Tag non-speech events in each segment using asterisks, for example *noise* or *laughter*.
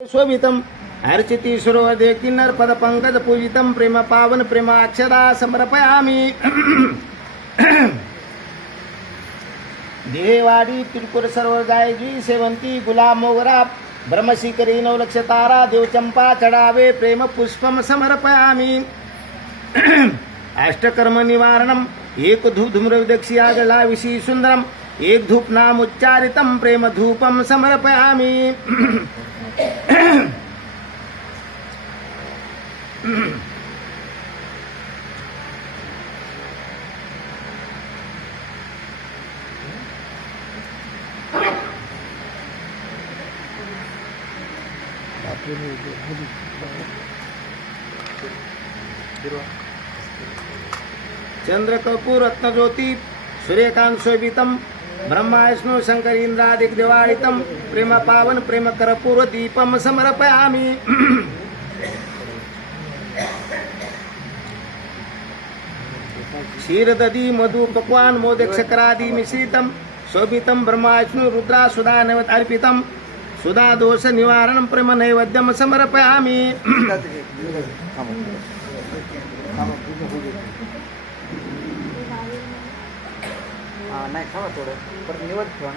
शोभितम अर्चिती सुरवदे किन्नर पद पंकज पूजितम प्रेम पावन प्रेम अक्षरा समर्पयामी। देवाडी तिरकुर सर्व गायकी सेवंती गुलाम मोगरा ब्रह्मशिखरी नवलक्ष देवचंपा चढावे प्रेम पुष्पम समर्पयामी। अष्टकर्म निवारणम एक धूप धूम्रविदक्षिया विशी सुंदरम एक धूप नाम उच्चारितम प्रेम धूपम समर्पयामी। चंद्रकपूर रत्नज्योती सूर्यकांत शोभितम। ब्रह्मा विष्णू शंकर इंद्रादिक दिवाळितम प्रेम पावन प्रेम करपूर दीपम समर्पयामी क्षीरदधी मधु पक्वान मोदक शकरादि मिश्रितम शोभितम ब्रह्मा विष्णु रुद्रा सुधा नैवत अर्पितम सुधा दोष निवारण प्रेम नैवेद्यम समर्पयामी नाही थांबा थोडं. परत निवड ठेवा.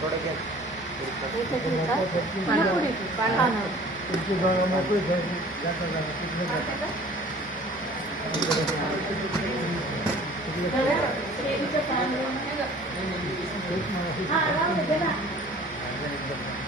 थोडं घ्या हा, वरी त्याच्यावर निवड काढायची निवड काढून मधील गलती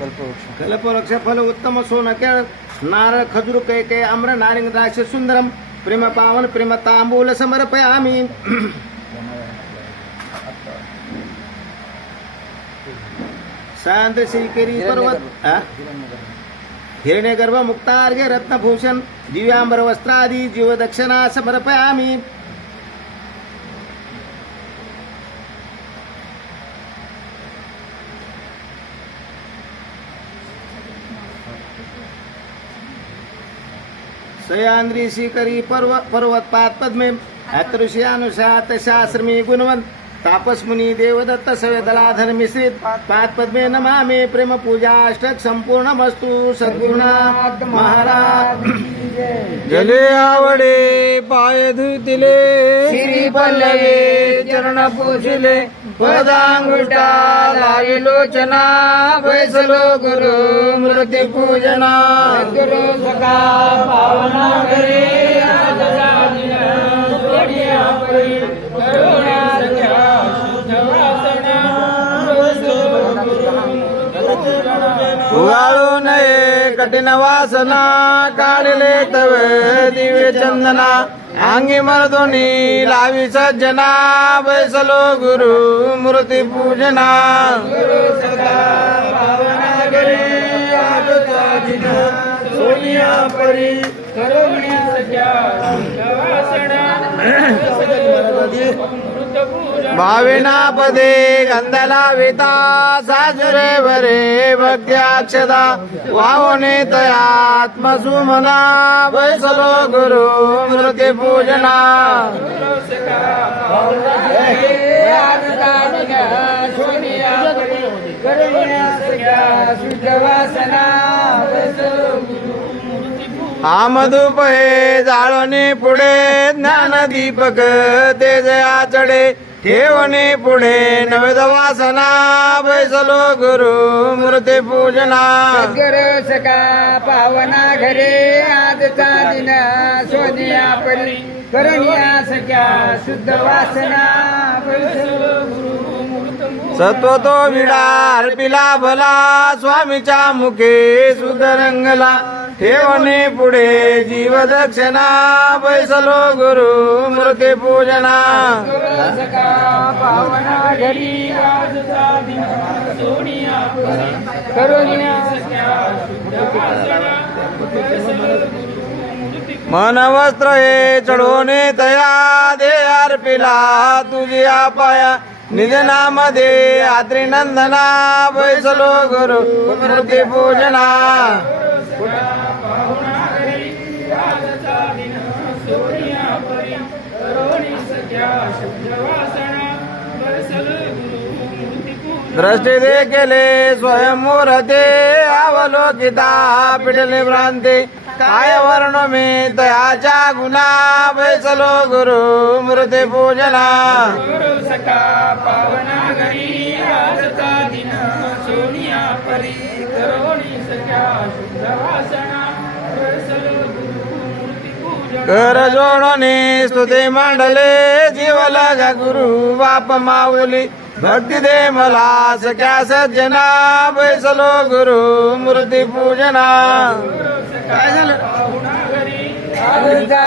कल्पवृक्ष. कल्पवृक्ष फल उत्तम सोन केळ नारळ खजूर कैके आम्र नारिंग द्राक्ष सुंदरम। प्रेम पावन प्रेम तांबूल समर्पयामी। शांत श्रीकेरी पर्वत हा? हिरण्यगर्भ मुक्तार्घ्य रत्नभूषण दिव्यांबर वस्त्रादी जीवदक्षिणा समर्पयामी। सयांद्री श्रीकरी पर्व पर्वत पात पद्मे अतृषयानुषात शास्त्रमी गुणवंत तापस मुनी देवदत्त सवेदलाधर मिश्रित पात पद्मे नमामे। प्रेम पूजा अष्टक संपूर्ण मस्तु सद्गुरुनाथ महाराज। जले आवडे पाय धुतिले श्री पल्लवे चरण पूजिले। पदांगुष्टा लागे लोचना बैसलो गुरु मृती पूजना वासना काढले तव दिव्य चंदना. अंगी मरदोनी लावी सज्जना बैसलो गुरु मूर्ती पूजना. गुरु सदा पावना घरी सोनिया परी सज्जा *clears throat* भाविना पदे गंधला विता साजुरे वरे भक्त्याक्षदा वावने तयात्मसुमना बैसलो गुरु मृती पूजना हा मधुप हे जाळणे पुढे ज्ञान दीपक तेज आचडे ठेवणे पुढे नवेद वासना बैसलो गुरु मूर्ती पूजना गुरु सका पावना घरे आजचा दिन सोनिया परी. करुणिया सख्या शुद्ध वासना बैसलो गुरु सत्व तो विडा अर्पिला भला स्वामीच्या मुखे सुधरंगला ठेवणे पुढे जीव दक्षिणा बैसलो गुरु मृती पूजना. पावना घरी मन वस्त्र हे चढवणे तया दे अर्पिला तुझी पाया निधनामध्ये आत्री नंदना बैसलो गुरु मृती पूजना. दृष्टी दे केले स्वयंमूर्ते अवलोकिता पिटले भ्रांती काय वर्ण मी तयाच्या गुणा बैसलो गुरु मृती पूजना. गुरु सका पावना घरी आजचा दिन सोनिया परी करोणी सख्या शुद्ध वासना बरसलो गुरु मूर्ती स्तुते मांडले जीवला गा गुरु बाप माऊली. भक्ती दे मला सख्या सज्जना बैसलो गुरु मूर्ती पूजना. काय झालं?